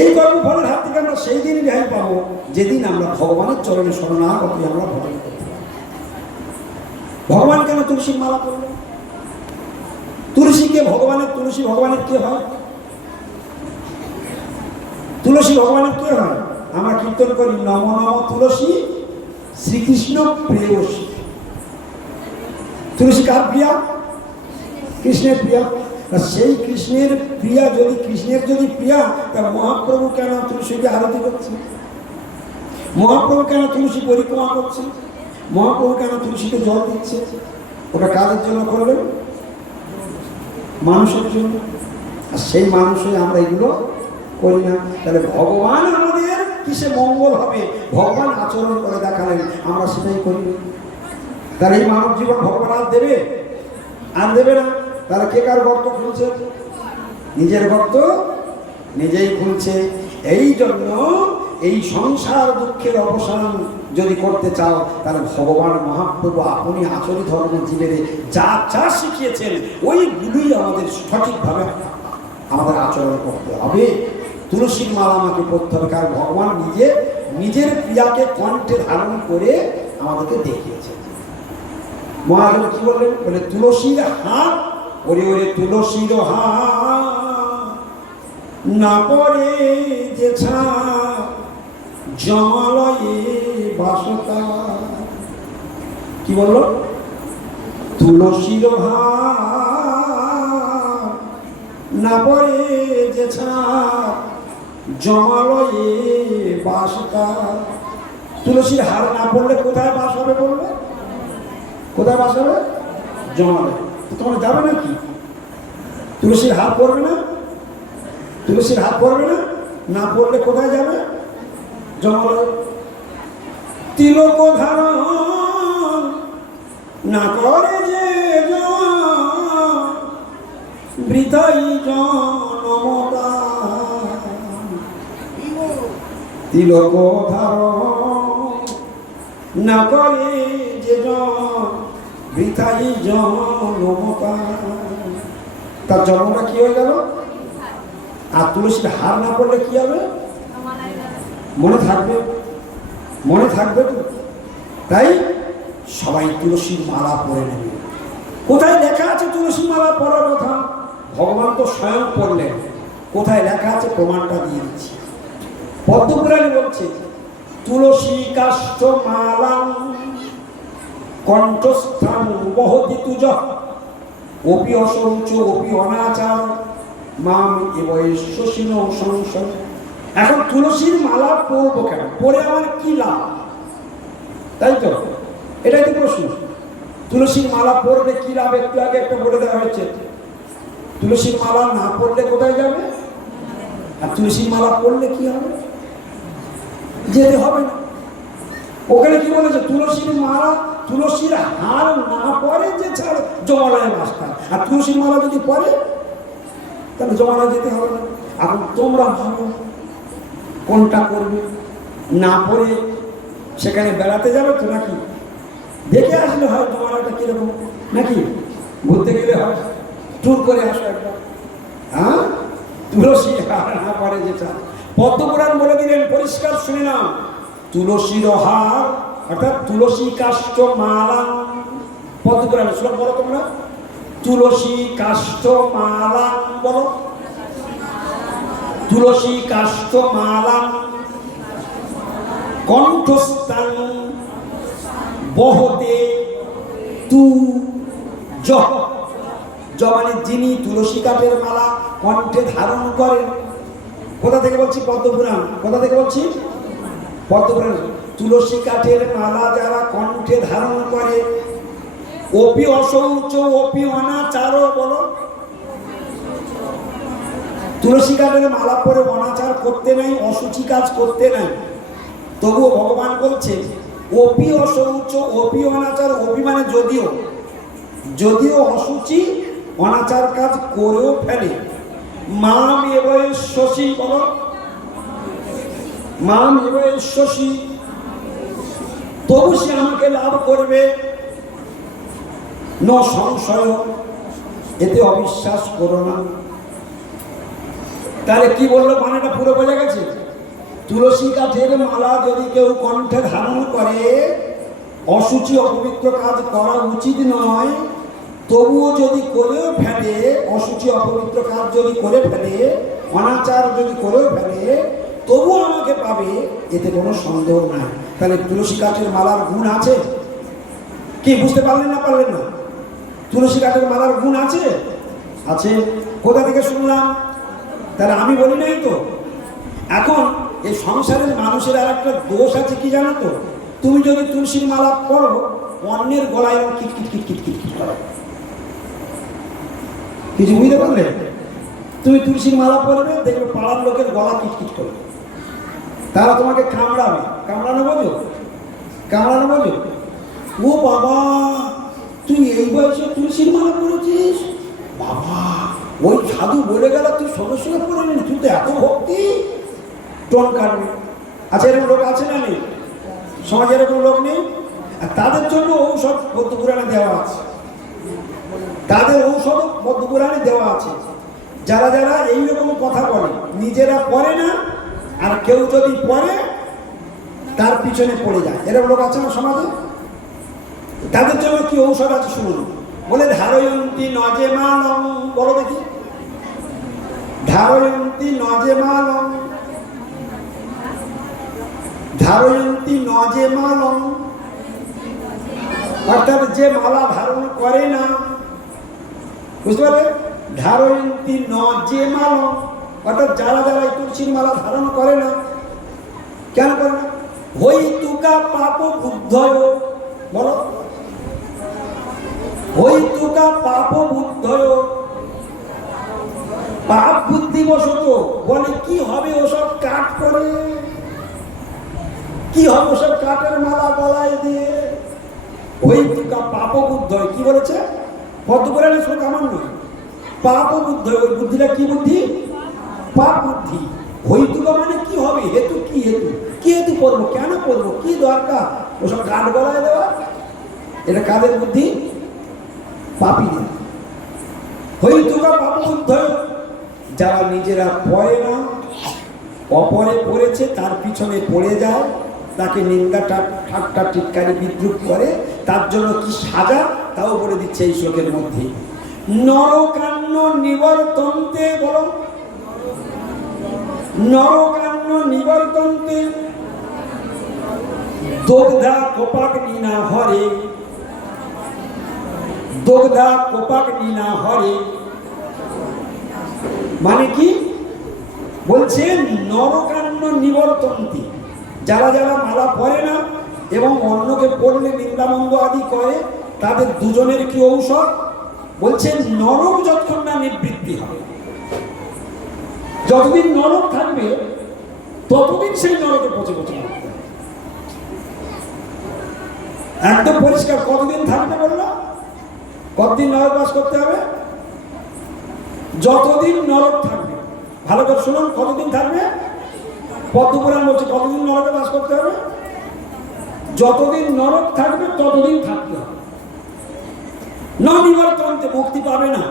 এই কর্মফলের হাত থেকে আমরা সেই দিন রেহাই পাবো যেদিন আমরা ভগবানের চরণে শরণাগত আমরা ভজন করতে। ভগবান কেন তুলসীর মালা করলেন? তুলসীকে ভগবানের, তুলসী ভগবানের কে হয়? তুলসী ভগবানের কে হয়? আমরা কীর্তন করি নম নম তুলসী শ্রীকৃষ্ণ প্রেয়সী। তুলসী কার প্রিয়া? কৃষ্ণের প্রিয়া। সেই কৃষ্ণের প্রিয়া যদি, কৃষ্ণের যদি প্রিয়া, তা মহাপ্রভু কেন তুলসীকে আরতি করছে? মহাপ্রভু কেন তুলসী পরিক্রমা করছে? মহাপ্রভু কেন তুলসীকে জল দিচ্ছে? ওটা কাদের জন্য করবেন? মানুষের জন্য। আর সেই মানুষে আমরা এগুলো করি না। তাহলে ভগবান আমাদের কিসে মঙ্গল হবে? ভগবান আচরণ করে দেখালেন, আমরা সেটাই করি না। তাহলে এই মানব জীবন ভগবান আর দেবে? আর দেবে না। তাহলে কে কার গর্ত খুলছে? নিজের গর্ত নিজেই খুলছে। এই জন্য এই সংসার দুঃখের অবসান যদি করতে চাও, তাহলে ভগবান মহাপ্রভু আপনি আচরিত ধর্মের জীবনে যা যা শিখিয়েছেন ওইগুলোই আমাদের সঠিকভাবে আমাদের আচরণ করতে হবে। তুলসীর মালা আমাকে পড়তে হবে, কারণ ভগবান নিজে নিজের প্রিয়াকে কণ্ঠে ধারণ করে আমাদেরকে দেখিয়েছেন। মহাজন কি বললেন? বলে তুলসীর হাত, ওরে ওরে তুলসীর হাত না পড়ে যে ছাপ জমালয়ে বাসতা। কি বলল? তুলসীর হাত না পড়ে যে ছাপ জমালয়ে বাসতা। তুলসীর হার না পড়লে কোথায় বাস হবে বলবে? কোথায় বাস হবে? জমালয়। তোমরা যাবে নাকি? তুলসীর হাত পড়বে না? তুলসীর হাত পড়বে না? না পড়লে কোথায় যাবে? জমালয়। তিলক ধারণ না করে যে বৃথাই জনমতা। তিলক ধারণ না করে যে বৃথাই জনমতা। তার জন্মটা কি হয়ে গেল? আর তুলসীর হার না পড়লে কি হবে? মনে থাকবে? মনে থাকবে তো? তাই সবাই তুলসীর মালা পরে নেবে। কোথায় লেখা আছে তুলসী মালা পরার কথা? ভগবান তো স্বয়ং পড়লেন। কোথায় লেখা আছে প্রমাণটা দিয়ে দিচ্ছি। পদ্মপুরাণে বলছে তুলসী কাষ্ঠ মালা কণ্ঠস্থান বহতি তুজ অপি অশৌচ অপি অনাচার মাম এবৈশ্বসীন সংশয়। এখন তুলসীর মালা পরবো কেন? পরে আমার কি লাভ? তাই তো, এটাই তো প্রশ্ন। তুলসীর মালা পরবে কি লাভ? একটু আগে একটা বলে দেওয়া হয়েছে। তুলসীর মালা না পরলে কোথায় যাবে? আর তুলসীর মালা পরলে কি হবে? যেতে হবে না। ওখানে কি বলেছে? তুলসীর মালা, তুলসীর হার না পরে যে ছাড় জমালয়ে বাসতা। আর তুলসীর মালা যদি পরে তাহলে জমালয়ে যেতে হবে না। এখন তোমরা ভাবো কোনটা করবে? না পরে সেখানে বেড়াতে যাবে তো নাকি? দেখে আসলে হয় জমালয়টা কিরকম, নাকি ঘুরতে গেলে হয় ট্যুর করে আসো একবার। হ্যাঁ, তুলসী হার না পরে যে ছাড়। পদ্মপুরাণ বলে দিলেন, পরিষ্কার শুনে নাও। তুলসীর হার অর্থাৎ তুলসী কাষ্ঠ মালা। পদ্মপুরাণ শ্লোক বলো তোমরা। তুলসী কাষ্ঠ মালা বলো। তুলসী কাষ্ঠ মালা কণ্ঠস্থান বহতে তু জহ। মানে যিনি তুলসী কাঠের মালা কণ্ঠে ধারণ করেন। কোথা থেকে বলছি? পদ্মপুরাণ। কোথা থেকে বলছি? পদ্মপুরাণ। তুলসী কাঠের মালা যারা কণ্ঠে ধারণ করে, অপি অশৌচ অপি অনাচার বলো। তুলসী কাঠের মালা পরে অনাচার করতে নাই, অসুচি কাজ করতে নাই। তবুও ভগবান বলছে অপি অশৌচ অপি অনাচার। অপি মানে যদিও, যদিও অসুচি অনাচার কাজ করেও ফেলে। মাম এবৈশ্বসী বলো। মাম এবৈশ্বসী, তবু সে আমাকে লাভ করবে। ন সংশয়, এতে অবিশ্বাস করো না। তাহলে কি বললো? মানেটা পুরো বোঝা গেছে? তুলসী কাঠের মালা যদি কেউ কণ্ঠে ধারণ করে, অশুচি অপবিত্র কাজ করা উচিত নয়। তবুও যদি করেও ফেলে, অশুচি অপবিত্র কাজ যদি করে ফেলে, অনাচার যদি করেও ফেলে, তবুও আমাকে পাবে, এতে কোনো সন্দেহ নাই। তাহলে তুলসী কাঠের মালার গুণ আছে কি? বুঝতে পারলেন না পারলেন না? তুলসী কাঠের মালার গুণ আছে, আছে। কোথা থেকে শুনলাম? তাহলে আমি বলি নাই তো। এখন এই সংসারের মানুষের আর একটা দোষ আছে কি জানো তো? তুমি যদি তুলসীর মালা পরো, অন্যের গলায় কিটকিট কিটকিট কিটকিট করো। কিছু বুঝতে পারলে? তুমি তুলসীর মালা পরবে, দেখবে পাড়ার লোকের গলা কিটকিট করবে, তারা তোমাকে কামড়াবে। কামড়ানো বোঝো? কামড়ানো বোঝো? ও বাবা, তুই এই বয়সে তুলসীর মালা পরেছিস? বাবা, ওই সাধু বলে গেল তুই সদস্যকে পরে নিন, তুই তো এত ভক্তি, টোন কাটবে। আচ্ছা, এরকম লোক আছে না নেই? সমাজে এরকম লোক নেই? তাদের জন্য ঔষধ পদ্মপুরাণে দেওয়া আছে, তাদের ঔষধ পদ্মপুরাণে দেওয়া আছে। যারা যারা এইরকম কথা বলে, নিজেরা পড়ে না, আর কেউ যদি পড়ে তার পিছনে পড়ে যায়, এরকম লোক আছে না সমাজে? তাদের জন্য কি ঔষধ আছে শুনুন। বলে ধারয়ন্তী নজেমালং, বলো দেখি, ধারয়ন্তী নজেমালং, ধারয়ন্তী নজেমালং, অর্থাৎ যে মালা ধারণ করে না, বুঝতে পারলে? ধারয়ন্তী নজেমালং, অর্থাৎ যারা যারা এই তুলসীর মালা ধারণ করে না, কেন করে না? হৈতুকা পাপ বুদ্ধয়, বলো, হৈতুকা পাপ বুদ্ধয়, পাপ বুদ্ধিবশত। বলে কি হবে ওসব কাঠ করে, কি হবে ওসব কাঠের মালা গলায় দিয়ে? হৈতুকা পাপ বুদ্ধয়, কি বলেছে পদ্মপুরাণে? শোক আমার নয়, পাপ বুদ্ধয়। ওই বুদ্ধিটা কি বুদ্ধি? পাপ বুদ্ধি। হৈতুকা মানে কি হবে? হেতু কি? হেতু কি? হেতু করবো, কেন করবো, কি দরকার ওসব কাঠ গলায় দেওয়া? এটা কাদের বুদ্ধি? পাপীদের। হৈতুকা পাপ বুদ্ধয়, যারা নিজেরা পড়ে না, অপরে পড়েছে তার পিছনে পড়ে যায়, তাকে নিন্দা ঠাট্টা টিটকারি বিদ্রুপ করে, তার জন্য কি সাজা তাও বলে দিচ্ছে এই শ্লোকের মধ্যে। নরকান্ন নিবর্তন্তে, বলো, নরকান্ন নিবর্তন্তে দগ্ধা কোপাগ্নিনা হরে, দগ্ধা কোপাগ্নিনা হরে। মানে কি বলছে? নরকান্ন নিবর্তন্তি, যারা যারা মালা পরে না এবং অন্যকে পড়লে নিন্দামন্দ আদি করে, তাদের দুজনের কি ঔষধ? বলছে নরক যতক্ষণ না নিবৃত্তি হবে, যতদিন নরক থাকবে ততদিন সেই নরকে পচে পচে থাকবে। একদম পরিষ্কার। কতদিন থাকবে বললো? কতদিন নরক বাস করতে হবে? যতদিন নরক থাকবে। ভালো করে শুনুন, কতদিন থাকবে? পদ্মপুরাণ বলছে কতদিন নরকে বাস করতে হবে? যতদিন নরক থাকবে ততদিন থাকতে হবে। নিবর্তন্তে, মুক্তি পাবে না।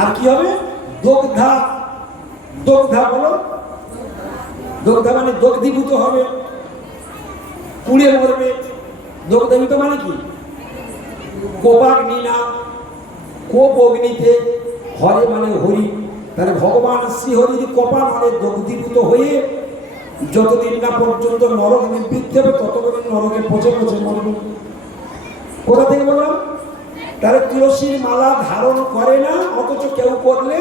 আর কি হবে? দগ্ধা, দগ্ধা বলো, দগ্ধা মানে দগ্ধীভূত হবে, পুড়ে মরবে। দগ্ধীভূত মানে কি? কোপাগ্নিনা, কোপ অগ্নিতে, হরে মানে হরি। তাহলে ভগবান শ্রীহরির কোপা মানে দগ্ধীভূত হয়ে যতদিন না পর্যন্ত নরক নিবৃত্তি হবে ততদিন নরকে পচে পচে মরবে। কোথা থেকে বললাম? তাহলে তুলসীর মালা ধারণ করে না, অথচ কেউ করলে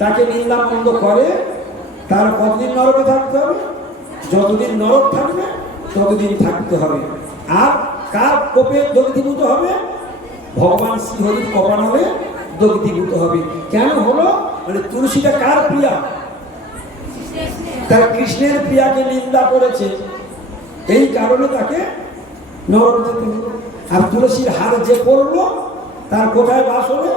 তাকে নিন্দামন্দ করে, তার কতদিন নরকে থাকতে হবে? যতদিন নরক থাকবে ততদিন থাকতে হবে। আর কার কোপে দগ্ধীভূত হবে? ভগবান শ্রীহরির কপাল হবে দগ্ধীভূত হবে। কেন হলো? মানে তুলসীটা কার প্রিয়া? তার কৃষ্ণের প্রিয়াকে নিন্দা করেছে, এই কারণে তাকে নরক যেতে হলো। আর তুলসীর হার যে পড়লো তার কোথায় বাস হবে?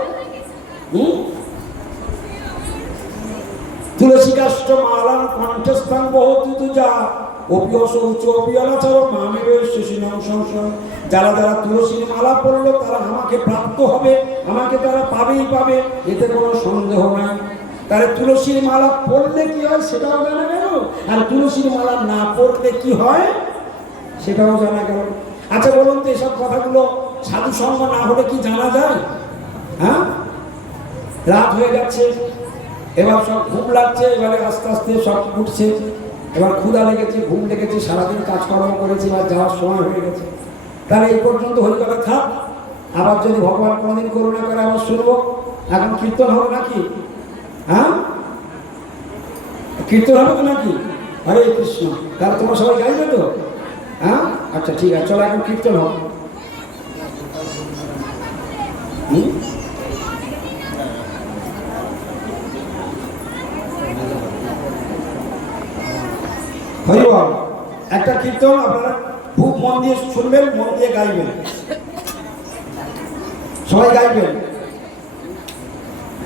তুলসী কাষ্ঠ মালান কণ্ঠস্থান বহু যা যারা যারা তুলসীর মালা পড়লো তারা আমাকে প্রাপ্ত হবে, আমাকে তারা পাবেই পাবে, এতে কোনো সন্দেহ নাই। তাহলে তুলসীর মালা পড়লে কি হয় সেটাও জানা গেল, আর তুলসীর মালা না পড়লে কি হয় সেটাও জানা গেল। আচ্ছা বলুন তো, এসব কথাগুলো সাধু সঙ্গ না হলে কি জানা যায়? হ্যাঁ, রাত হয়ে যাচ্ছে, এবার সব ঘুম লাগছে, এবারে আস্তে আস্তে সব উঠছে, এবার ক্ষুধা লেগেছে, ঘুম লেগেছে, সারাদিন কাজকর্ম করেছে, এবার যাওয়ার সময় হয়ে গেছে। তাহলে এই পর্যন্ত হরিকথা থাক, আবার যদি ভগবান কোনোদিন করুণা করে আবার শুনবো। এখন কীর্তন হবে নাকি? হ্যাঁ, কীর্তন হবে তো নাকি? হরে কৃষ্ণ। তাহলে তোমরা সবাই গাইবে তো? হ্যাঁ, আচ্ছা ঠিক আছে, চলো এখন কীর্তন হবে। হরি বল। একটা কীর্তন আপনারা খুব মন দিয়ে শুনবেন, মন দিয়ে গাইবেন, সবাই গাইবেন।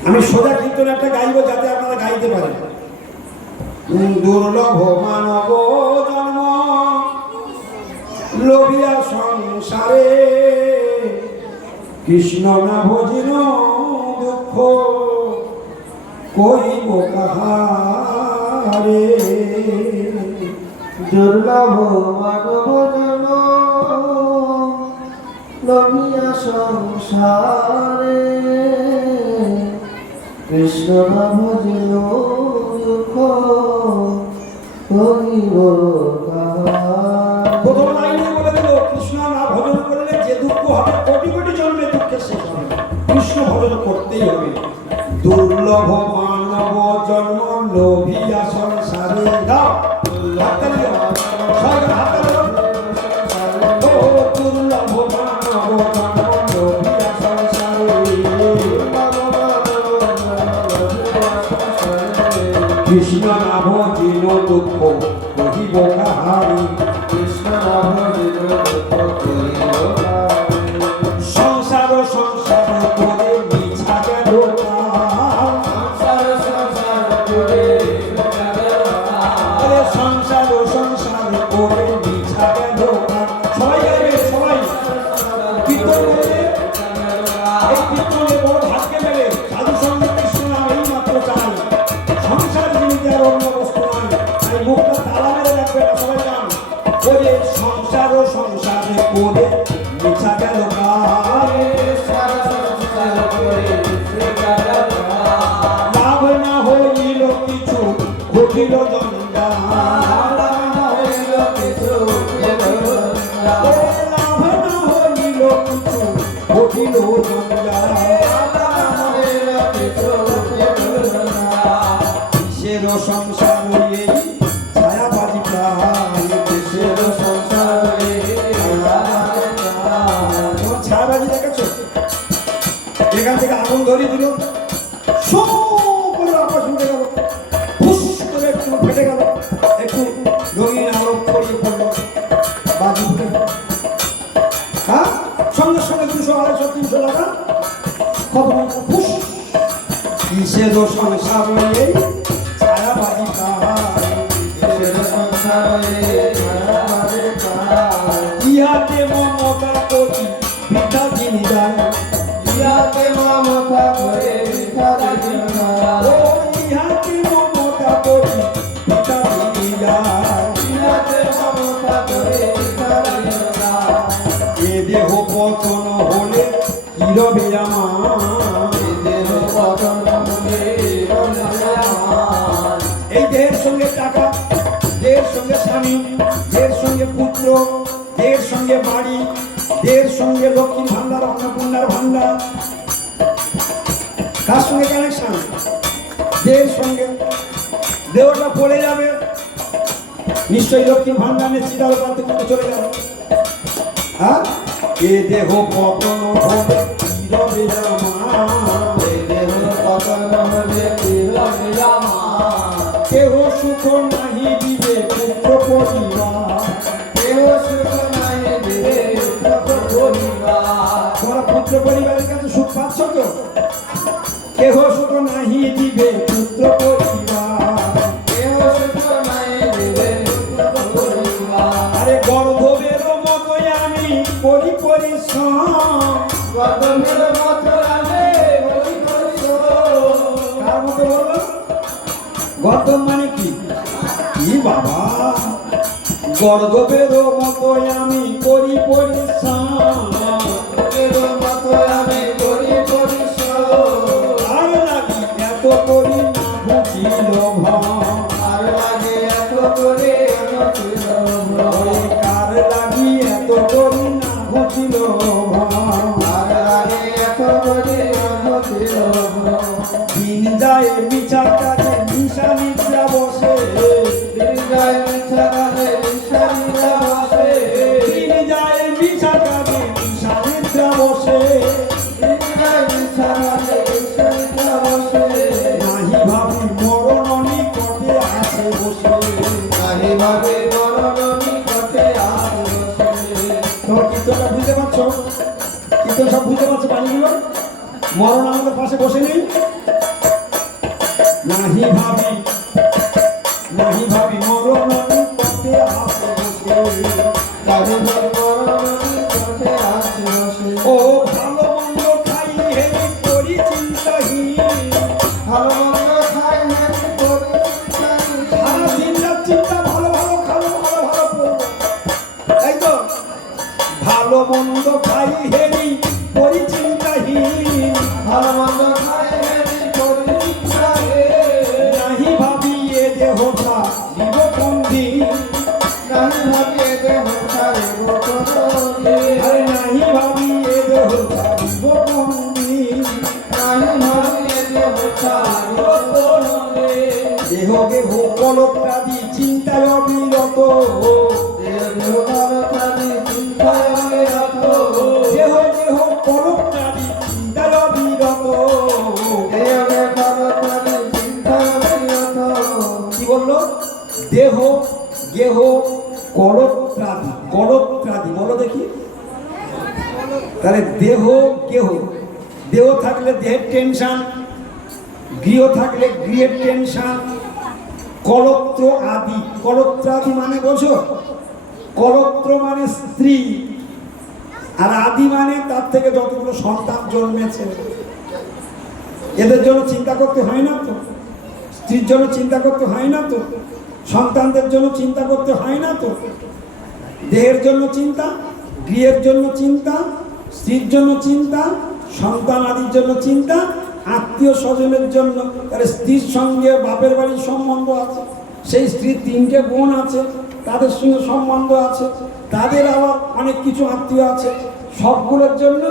আমি সোজা কীর্তন একটা গাইবো যাতে আপনারা গাইতে পারেন। দুর্লভ মানব জন্ম লোভিয়া সংসারে, কৃষ্ণ না ভজিন দুঃখ কইব কাহারে। দুর্লভ মানব জন্ম লোভিয়া সংসারে, কৃষ্ণ না ভজিল দুঃখ কইব কাহারে। প্রথম লাইনে বলে দিল, কৃষ্ণ না ভজন করলে যে দুঃখ হবে কোটি কোটি জন্মে দুঃখের শেষ হবে, কৃষ্ণ ভজন করতেই হবে। দুর্লভ মানব জন্ম লোভিয়া সংসারে। দাও হাততালি দাও, সবাই হাততালি দাও। ও দুর্লভ মানব জন্ম লোভিয়া সংসারে, কৃষ্ণ না ভজিল দুঃখ কহিব কাহারি। কৃষ্ণ না ভজিল দুঃখ কইব কাহারে। সংসার সংসার করে মিছা গেল কাল, সংসার সংসার করে মিছা গেল কাল। আরে সংসার সংসার করে মিছা গেল কাল। সবাই গাইবে, সবাই কীর্তন করবে। এই কীর্তনে বড় ভাগ্যে মেলে সাধু সঙ্গ কৃষ্ণ নাম এই মাত্র চাই। সংসার জিনিস আর অন্য বস্তু নয়, তাই মুখটা তালা মেরে রাখবে না, সবাই গান। ওরে সংসার সংসারে করে মিছা গেল কাল, লাভ না হইল কিছু ঘটিল জঞ্জাল, লাভ না হইল কিছু ঘটিল জঞ্জাল। কিসের সংসার এই ছায়াবাজি প্রায়, কিসের সংসার তোমার ছায়াবাজি দেখেছো? এখান থেকে আগুন ধরিয়ে দিল, শো করে আকাশ উঠে গেল, হুস করে একটু ফেটে গেল, একটু রঙিন আলো ছড়িয়ে পড়লো, বাজি উঠে গেল। হ্যাঁ, সঙ্গে সঙ্গে 200, 250, 300 টাকা খবর হুস। কিসের সংসার এই ছায়াবাজি প্রায়, কিসের সংসার ছায়াবাজি প্রায়। ইহাতে মমতা করি বৃথা যিনি যায়, ইহাতে মমতা করে বৃথা যিনি যায়। ও ইহাতে মমতা করি বৃথা যিনি যায়। ইহাতে মমতা করে বৃথা যিনি যায়। এ দেহ পতন হলে কি রবে আমার, এ দেহ পতন হলে রবে আমার। এই দেহের সঙ্গে টাকা, দেহের সঙ্গে স্বামী, দেহের সঙ্গে পুত্র, দেহের সঙ্গে বাড়ি, দেহের সঙ্গে লক্ষ্মীর ভান্ডার, অন্নপূর্ণার ভান্ডার, কার সঙ্গে কানেকশন? দেহের সঙ্গে। দেহটা পড়ে যাবে, নিশ্চয়ই লক্ষ্মীর ভান্ডার নিয়ে চিতাল পাতে করতে চলে যাবে। হ্যাঁ, এ দেহ পতন হলে কি রবে আমার, এ দেহ পতন হলে কি রবে আমার। কেহ সুখ নাহি দিবে পুত্র পরিবার, কেহ সুখ নাই দিবে পুত্র পরিবার। তোমরা পুত্র পরিবারের কাছে সুখ পাচ্ছ তো? কেহ সুখ নাহি দিবে পুত্র পরিবার, কেহ সুখ নাই দিবে পুত্র পরিবার। আরে গর্ভবের মতোই আমি করি পরিশ্রম। গর্ভের মতো আমি করি পরিশ্রম। কার মতো বললো? গর্ভ মানে কি? গর্দবের মতো আমি করি পরিশ্রম, আমি করি পরিশ্রম, আর লাগি এত করি না বুঝিল ভাব, আর লাগে এত করে ওরে কার লাগি এত করি না বুঝিল ভাব। আর লাগে এত করে দিন যায় বিচার কাজে নিশা নিদ্রা বসে, দিন যায় মিছা কাজে নিশা বসে, দিন যায় বিচার কাজে নিশা নিদ্রা বসে, দিন যায় মিছা কাজে নিশা বসে, নাহি ভাবি মরণ নিকটে আছে বসে। নাহি ভাবে মরণ নিকটে আছে বসে। তোমরা কীর্তনটা বুঝতে পারছো? কীর্তন সব বুঝতে পারছো বাণীগুলো? মরণ আমাদের পাশে বসে নেই। নাহি ভাবি মরণ নিকটে আছে বসে। নাহি ভাবে মরণ নিকটে আছে বসে। ও ভালো মন্দ খাই হে করি চিন্তাহীন, ভালো মন্দ খাই হেরি করি চিন্তাহীন। সারা দিন রাত চিন্তা ভালো ভালো খাবো ভালো ভালো পড়বো, তাই তো? ভালো মন্দ খাই হেরি করি চিন্তাহীন, ভালো মন্দ খাই হেরি করি চিন্তাহীন। নাহি ভাবি এ দেহটা জীব বন্দি, নাহি ভাবে দেহ ছাড়িব কোনদিন। আরে নাহি ভাবি এ দেহটা জীব বন্দি। নাহি ভাবে দেহ ছাড়িব কোনদিন। দেহ দেহ কলত্রাদি চিন্তায় অবিরত, দেহ ভারতাদি চিন্তায় অবিরত। দেহ দেহ কলত্রাদি চিন্তায় অবিরত। দেহ ভারতাদি চিন্তায় অবিরত। কি বললো? দেহ গেহ কলত্রাদি, কলত্রাদি বলো দেখি। তাহলে দেহ গেহ, দেহ থাকলে দেহের টেনশন, গৃহ থাকলে গৃহের টেনশন, কলত্র আদি, কলত্রাদি মানে বোঝো? কলত্র মানে স্ত্রী, আর আদি মানে তার থেকে যতগুলো সন্তান জন্মেছে, এদের জন্য চিন্তা করতে হয় না তো? স্ত্রীর জন্য চিন্তা করতে হয় না তো? সন্তানদের জন্য চিন্তা করতে হয় না তো? দেহের জন্য চিন্তা, গৃহের জন্য চিন্তা, স্ত্রীর জন্য চিন্তা, সন্তান আদির জন্য চিন্তা, আত্মীয় স্বজনের জন্য। তাহলে স্ত্রীর সঙ্গে বাপের বাড়ির সম্বন্ধ আছে, সেই স্ত্রীর 3টে বোন আছে, তাদের সঙ্গে সম্বন্ধ আছে, তাদের আবার অনেক কিছু আত্মীয় আছে, সবগুলোর জন্য।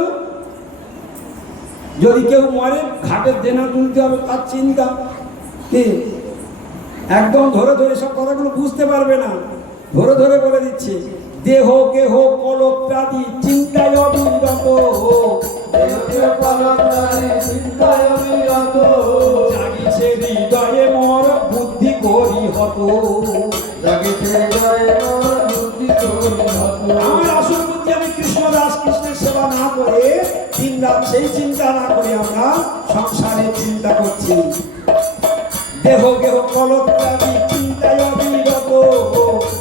যদি কেউ মরে ঘাটের দেনা তুলতে হবে, তার চিন্তা। কি একদম ধরে ধরে সব কথাগুলো বুঝতে পারবে না, ধরে ধরে বলে দিচ্ছে। দেহ গেহ কলত্রাদি চিন্তায় অবিরত, দেহ ভারতাদি চিন্তায় অবিরত। জাগিছে হৃদয়ে মর বুদ্ধি করি হত। জাগিছে হৃদয়ে মোর বুদ্ধি করি হত। আমার আসল বুদ্ধি আমি কৃষ্ণ দাস, কৃষ্ণের সেবা না করে দিন রাত সেই চিন্তা না করে আমরা সংসারের চিন্তা করছি। দেহ গেহ কলত্রাদি চিন্তায় অবিরত,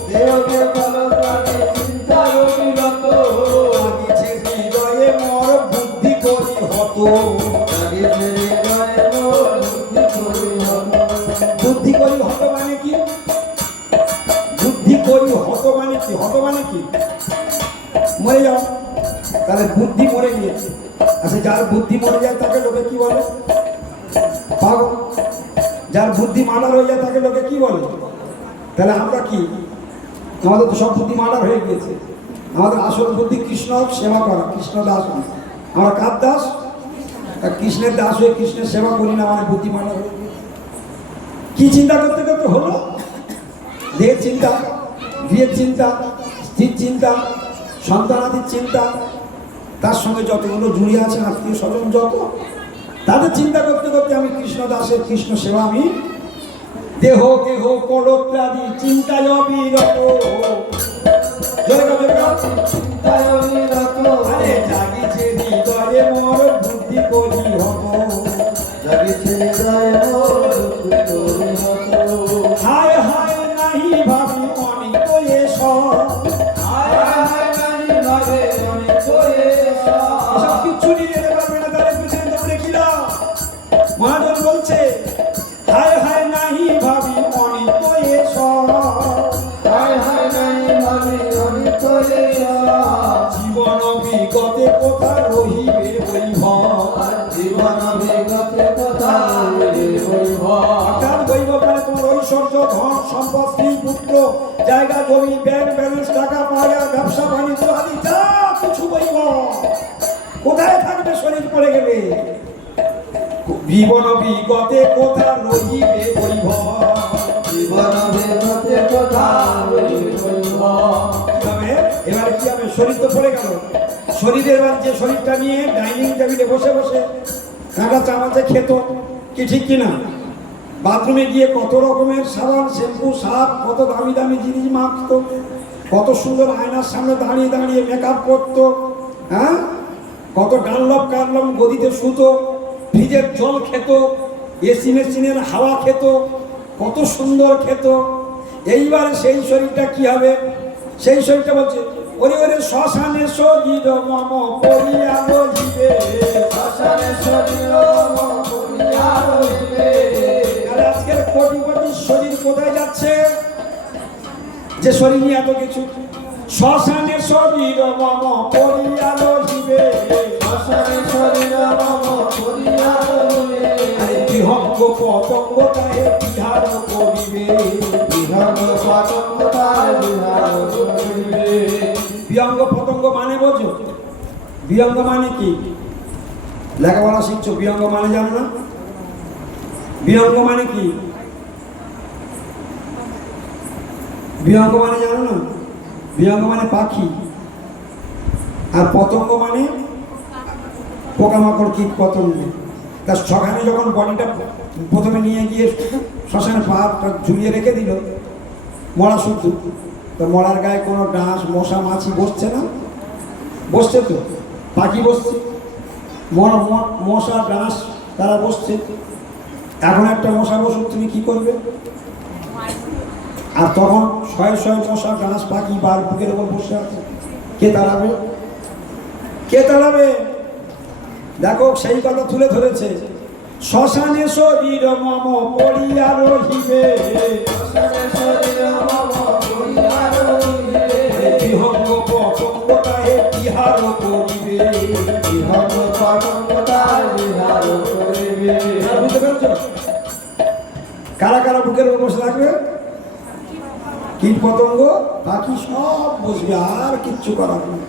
দেহ ভারতাদি চিন্তায় অবিরত। জাগিছে হৃদয়ে মর বুদ্ধি করি হত। জাগিছে হৃদয়ে মোর বুদ্ধি করি হত। বুদ্ধি করি হত মানে কি? বুদ্ধি করি হত মানে কি? হত মানে কি? মরে যাও। তাহলে বুদ্ধি মরে গিয়েছে। আচ্ছা, যার বুদ্ধি মরে যায় তাকে লোকে কি বলে? পাগল। যার বুদ্ধি মার্ডার হয়ে যায় তাকে লোকে কি বলে? তাহলে আমরা কি? আমাদের তো সব বুদ্ধি মার্ডার হয়ে গিয়েছে। আমাদের আসল বুদ্ধি কৃষ্ণ সেবা করা, কৃষ্ণ দাস। আমরা কার দাস? কৃষ্ণের দাস হয়ে কৃষ্ণের সেবা করি না, আমাদের বুদ্ধি মার্ডার হয়ে গিয়েছে। কি চিন্তা করতে করতে হলো? দেহের চিন্তা, গৃহের চিন্তা, স্ত্রীর চিন্তা, সন্তানাদির চিন্তা, তার সঙ্গে যতগুলো জুড়ে আছে আত্মীয় স্বজন যত, তাদের চিন্তা করতে করতে আমি কৃষ্ণ দাসের কৃষ্ণ সেবা আমি। দেহ গেহ কলত্রাদি চিন্তায় অবিরত, জোরে গাও, জোরে গাও। চিন্তায় অবিরত। আরে জাগিছে হৃদয়ে মর বুদ্ধি করি হত। জাগিছে হৃদয়ে মোর বুদ্ধি করি হত। হায় হায় নাহি ভাবি অনিত এসব, হায় হায় নাহি ভাবে অনিত এসব। এসব কিচ্ছু নিয়ে যেতে পারবে না, তাদের পিছনে দৌড়ে কি লাভ? মহাজন বলছে হায় হায় নাহি ভাবি অনিত এসব, হায় হায় নাহি জীবন বিগতে কোথা রহিবে বৈভব। জীবন বিগতে কোথা বৈভব। অর্থাৎ বৈভব মানে তোমার ঐশ্বর্য, ধন সম্পদ, স্ত্রী পুত্র, জায়গা জমি, ব্যাংক ব্যালেন্স, টাকা পয়সা, ব্যবসা বাণিজ্য আদি যা কিছু বৈভব কোথায় থাকবে শরীর পড়ে গেলে? জীবন বিগতে কোথা রহিবে বৈভব। জীবন বিগতে কোথা বৈভব। এবারে কি হবে? শরীর তো পড়ে গেল। শরীরের এবার যে শরীরটা নিয়ে ডাইনিং টেবিলে বসে বসে কাঁটা চামচে খেত, কি ঠিক কিনা? বাথরুমে গিয়ে কত রকমের সাবান, শ্যাম্পু, সাপ, কত দামি দামি জিনিস মাখতো, কত সুন্দর আয়নার সামনে দাঁড়িয়ে দাঁড়িয়ে মেকআপ করতো, হ্যাঁ, কত ডানলপ কারলম গদিতে শুতো, ফ্রিজের জল খেত, এসি মেশিনের হাওয়া খেত, কত সুন্দর খেত। এইবার সেই শরীরটা কি হবে? সেই শরীরটা বলছে ওরে ওরে শ্মশানে শরীর মম পড়িয়া রহিবে। শ্মশানে শরীর মম পড়িয়া রহিবে। তাহলে আজকের কোটি কোটি শরীর কোথায় যাচ্ছে? যে শরীর নিয়ে এত কিছু। শ্মশানে শরীর মম পড়িয়া রহিবে। শ্মশানে শরীর মম পড়িয়া রহিবে। বিহঙ্গ পতঙ্গ তাহে বিহার করিবে। বিহঙ্গ পতঙ্গ তাহে বিহার করিবে। বিহঙ্গ পতঙ্গ মানে বোঝো? বিহঙ্গ মানে কি? লেখাপড়া শিখছো, বিহঙ্গ মানে জানো না? বিহঙ্গ মানে কি? বিহঙ্গ মানে জানো না? বিহঙ্গ মানে পাখি, আর পতঙ্গ মানে পোকামাকড়, কীট পতঙ্গ। তার সখানে যখন বডিটা প্রথমে নিয়ে গিয়ে শ্মশানে পাহাড়টা ঝুলিয়ে রেখে দিল, মরা শুদ্ধ, তো মরার গায়ে কোনো ডাঁশ, মশা, মাছি বসছে না? বসছে তো, পাখি বসছে, মশা, ডাঁশ তারা বসছে। এখন একটা মশা বসুক, তুমি কি করবে? আর তখন শয়ে শয়ে মশা, ডাঁশ, পাখি বার বুকের ওপর বসে আছে, কে তাড়াবে? কে তাড়াবে? দেখো সেই কথা তুলে ধরেছে। শ্মশানে শরীর মম পড়িয়া রহিবে। শ্মশানে শরীর মম পড়িয়া রহিবে। বিহঙ্গ পতঙ্গ তাহে বিহার করিবে। বিহঙ্গ পতঙ্গ তাহে বিহার করিবে। বুঝতে পেরেছ? কারা কারা বুকের উপর বসে থাকবে? কীট পতঙ্গ, পাখি সব বসবে, আর কিচ্ছু করার নেই।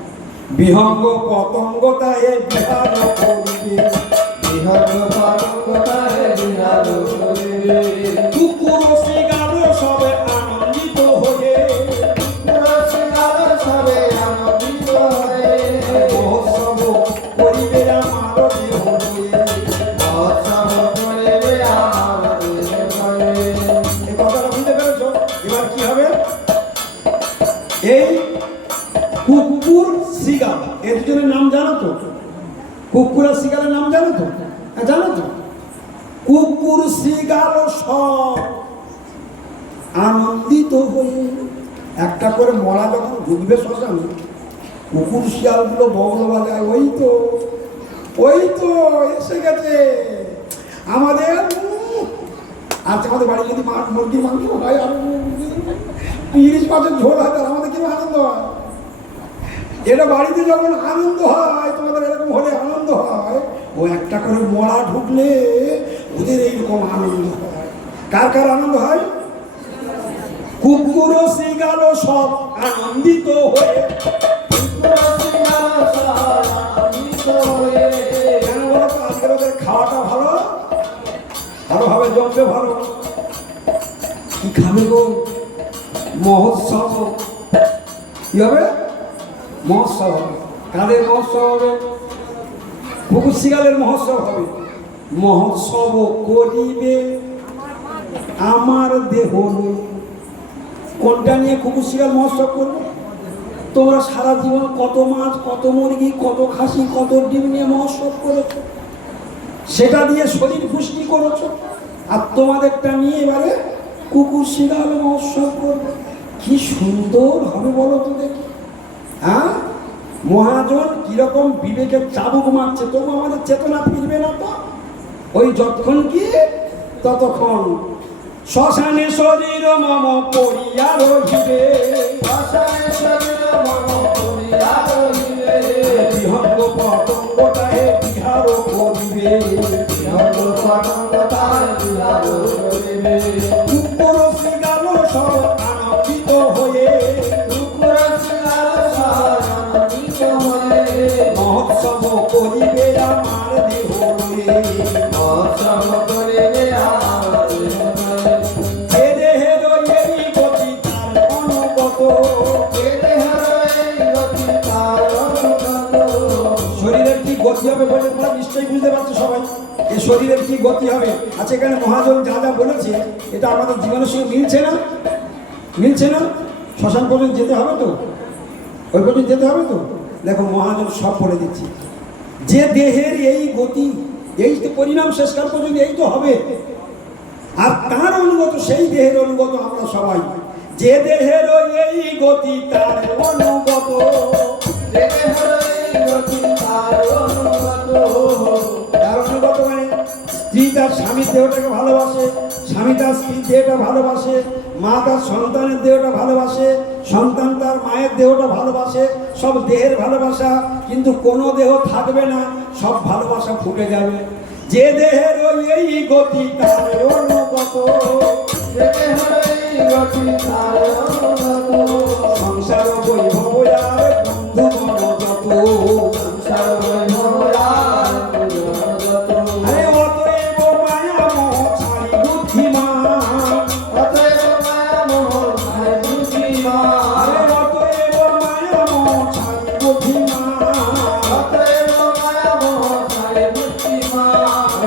বিহঙ্গ পতঙ্গ তাহে বিহার করিবে। বিহঙ্গ পতঙ্গ তাহে বিহার করিবে। কুকুর শিকার সবে আনন্দিত হয়ে। পুরস্কার সবে আনন্দিত হয়ে। মহোৎসব করিবে আমার দেহ লয়ে। মহোৎসব করিবে আমার দেহ লয়ে। এই কথাটা বুঝতে পেরেছ? এবার কি হবে? এই কুকুর শিকার, এর দুজনের নাম জানো তো? কুকুর আর শিকারের নাম জানো তো? হ্যাঁ, জানো তো? কুকুর শিকার সব আনন্দিত হয়ে। একটা করে মরা যখন ঢুকবে শ্মশানে, কুকুর শিয়ালগুলো বগল বাজায়, ওই তো, ওই তো এসে গেছে আমাদের। আচ্ছা, আমাদের বাড়ি যদি মুরগির মাংস হয় আর ইলিশ মাছের ঝোল হয়, তার আমাদের কি আনন্দ হয়? এটা বাড়িতে যখন আনন্দ হয়, তোমাদের এরকম হলে আনন্দ হয়, ও একটা করে মরা ঢুকলে ওদের এইরকম আনন্দ হয়। কার কার আনন্দ হয়? কুকুর শিকার সব আনন্দিত হয়ে। পুরস্কার সব আনন্দিত হয়ে। কেন বলো তো? আজকের ওদের খাওয়াটা ভালো, ভালোভাবে জমবে, ভালো। কি খাবে গো? মহোৎসব। কি হবে? মহোৎসব হবে। কাদের মহোৎসব হবে? কুকুর শিকারের মহোৎসব হবে। মহোৎসব করিবে আমার দেহ লয়ে। কোনটা নিয়ে কুকুর শিকার মহোৎসব করবে? তোমরা সারা জীবন কত মাছ, কত মুরগি, কত খাসি, কত ডিম নিয়ে মহোৎসব করেছো, সেটা দিয়ে শরীর পুষ্টি করেছো, আর তোমাদেরটা নিয়ে এবারে কুকুর শিকার মহোৎসব করবে। কি সুন্দর হবে বলো তো দেখি। হ্যাঁ, মহাজন কিরকম বিবেকের চাবুক মারছে, তবু আমাদের চেতনা ফিরবে না তো? ওই যতক্ষণ কি ততক্ষণ। শ্মশানে শরীর মম পড়িয়া রহিবে। শ্মশানে শরীর মম এই শরীরের কি গতি হবে। আচ্ছা, এখানে মহাজন যা যা বলেছে এটা আমাদের জীবনের সঙ্গে মিলছে না? মিলছে না? শ্মশান পর্যন্ত যেতে হবে তো, ওই পর্যন্ত যেতে হবে তো। দেখো মহাজন সব বলে দিচ্ছি, যে দেহের এই গতি, এই তো পরিণাম শেষকাল পর্যন্ত এই তো হবে, আর তার অনুগত, সেই দেহের অনুগত আমরা সবাই। যে দেহের এই গতি তার অনুগত, তার অনুগত মানে স্ত্রী তার স্বামীর দেহটাকে ভালোবাসে, স্বামী তার স্ত্রীর দেহটা ভালোবাসে, মা তার সন্তানের দেহটা ভালোবাসে, সন্তান তার মায়ের দেহটা ভালোবাসে, সব দেহের ভালোবাসা। কিন্তু কোনো দেহ থাকবে না, সব ভালোবাসা ফুটে যাবে। যে দেহের এই গতি তার অনুগত, সংসার বৈভব আর বন্ধু মনোযত, আরে অতএব মায়া মোহ ছাড়ি বুদ্ধিমান, আরে অতএব মায়া মোহ ছাড়ি বুদ্ধিমান,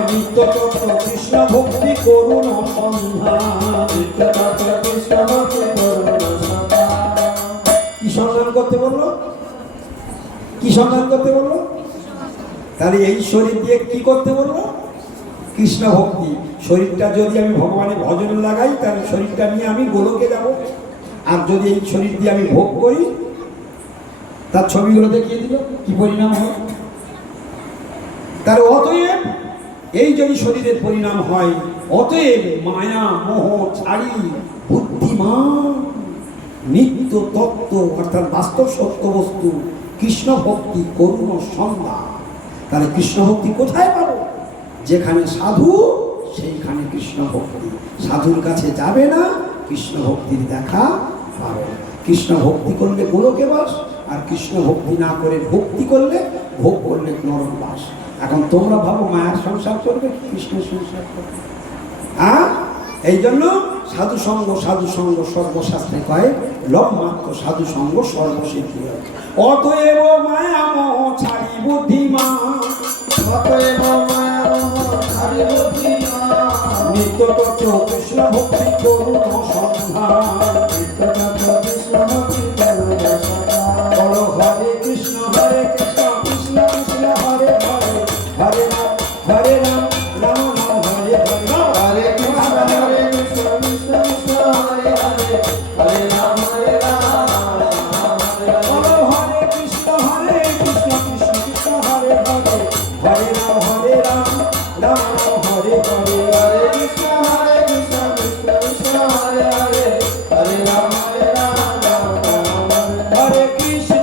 নিত্য তত্ত্ব কৃষ্ণ ভক্তি করুণ সন্ধান। কি সন্ধান করতে বললো? কি সন্ধান করতে বললো? তাহলে এই শরীর দিয়ে কি করতে বললো? কৃষ্ণ ভক্তি। শরীরটা যদি আমি ভগবানের ভজন লাগাই, তাহলে শরীরটা নিয়ে আমি গোলকে যাব। আর যদি এই শরীর দিয়ে আমি ভোগ করি, তার ছবিগুলো দেখিয়ে দিল কি পরিণাম হয়। তার অতএব এই যদি শরীরের পরিণাম হয়, অতএব মায়া মোহ ছাড়ি বুদ্ধিমান, নিত্য তত্ত্ব অর্থাৎ বাস্তব সত্য বস্তু কৃষ্ণ ভক্তি করুণ সন্ধ্যা। তাহলে কৃষ্ণ ভক্তি কোথায় পাবো? যেখানে সাধু সেইখানে কৃষ্ণ ভক্তি। সাধুর কাছে যাবে না, কৃষ্ণ ভক্তির দেখা পাবে না। কৃষ্ণ ভক্তি করলে গোলকে বাস, আর কৃষ্ণ ভক্তি না করে ভক্তি করলে, ভোগ করলে নরক বাস। এখন তোমরা ভাবো মায়ার সংসার করবে, কৃষ্ণের সংসার করবে? এই জন্য সাধু সঙ্গ, সাধু সঙ্গ সর্বশাস্ত্রে কয় লব মাত্র সাধু সঙ্গ সর্বসিদ্ধি। অতএব মায়া মোহ ছাড়ি বুদ্ধিমান, নিত্য তত্ত্ব কৃষ্ণ ভক্তি করুণ সন্ধান। বলো হরে কৃষ্ণ হরে কৃষ্ণ কৃষ্ণ কৃষ্ণ হরে হরে, হরে রাম হরে রাম রাম রাম হরে হরে। বলো হরে কৃষ্ণ হরে কৃষ্ণ কৃষ্ণ কৃষ্ণ হরে হরে, হরে রাম রাম রাম হরে হরে। হরে কৃষ্ণ হরে কৃষ্ণ কৃষ্ণ কৃষ্ণ হরে হরে, হরে রাম রাম রাম হরে হরে। হরে কৃষ্ণ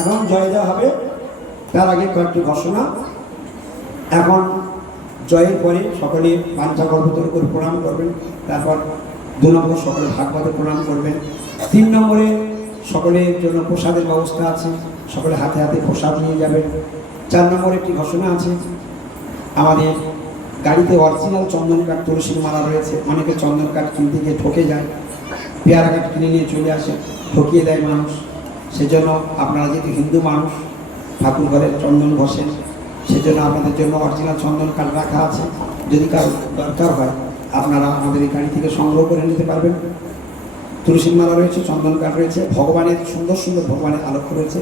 এখন জয় দেওয়া হবে, তার আগে কয়েকটি ঘোষণা। এখন জয়ের পরে সকলে পাঞ্চা গর্ভতর করে প্রণাম করবেন। তারপর 2 নম্বর সকলে ভাগবতে প্রণাম করবেন। 3 নম্বরে সকলের জন্য প্রসাদের ব্যবস্থা আছে, সকলে হাতে হাতে প্রসাদ নিয়ে যাবেন। 4 নম্বরে একটি ঘোষণা আছে, আমাদের গাড়িতে অরিজিনাল চন্দন কাঠ তুলসীর মালা রয়েছে। অনেকে চন্দন কাঠ কিনতে গিয়ে ঠকে যায়, পেয়ারা কাঠ কিনে নিয়ে চলে আসে, ঠকিয়ে দেয় মানুষ। সেজন্য আপনারা যেহেতু হিন্দু মানুষ, ঠাকুর ঘরের চন্দন ঘষেন, সেজন্য আপনাদের জন্য অরিজিনাল চন্দন কাঠ রাখা আছে। যদি কারো দরকার হয় আপনারা আমাদের এই গাড়ি থেকে সংগ্রহ করে নিতে পারবেন। তুলসীর মালা রয়েছে, চন্দন কাঠ রয়েছে, ভগবানের সুন্দর সুন্দর ভগবানের আলোক রয়েছে।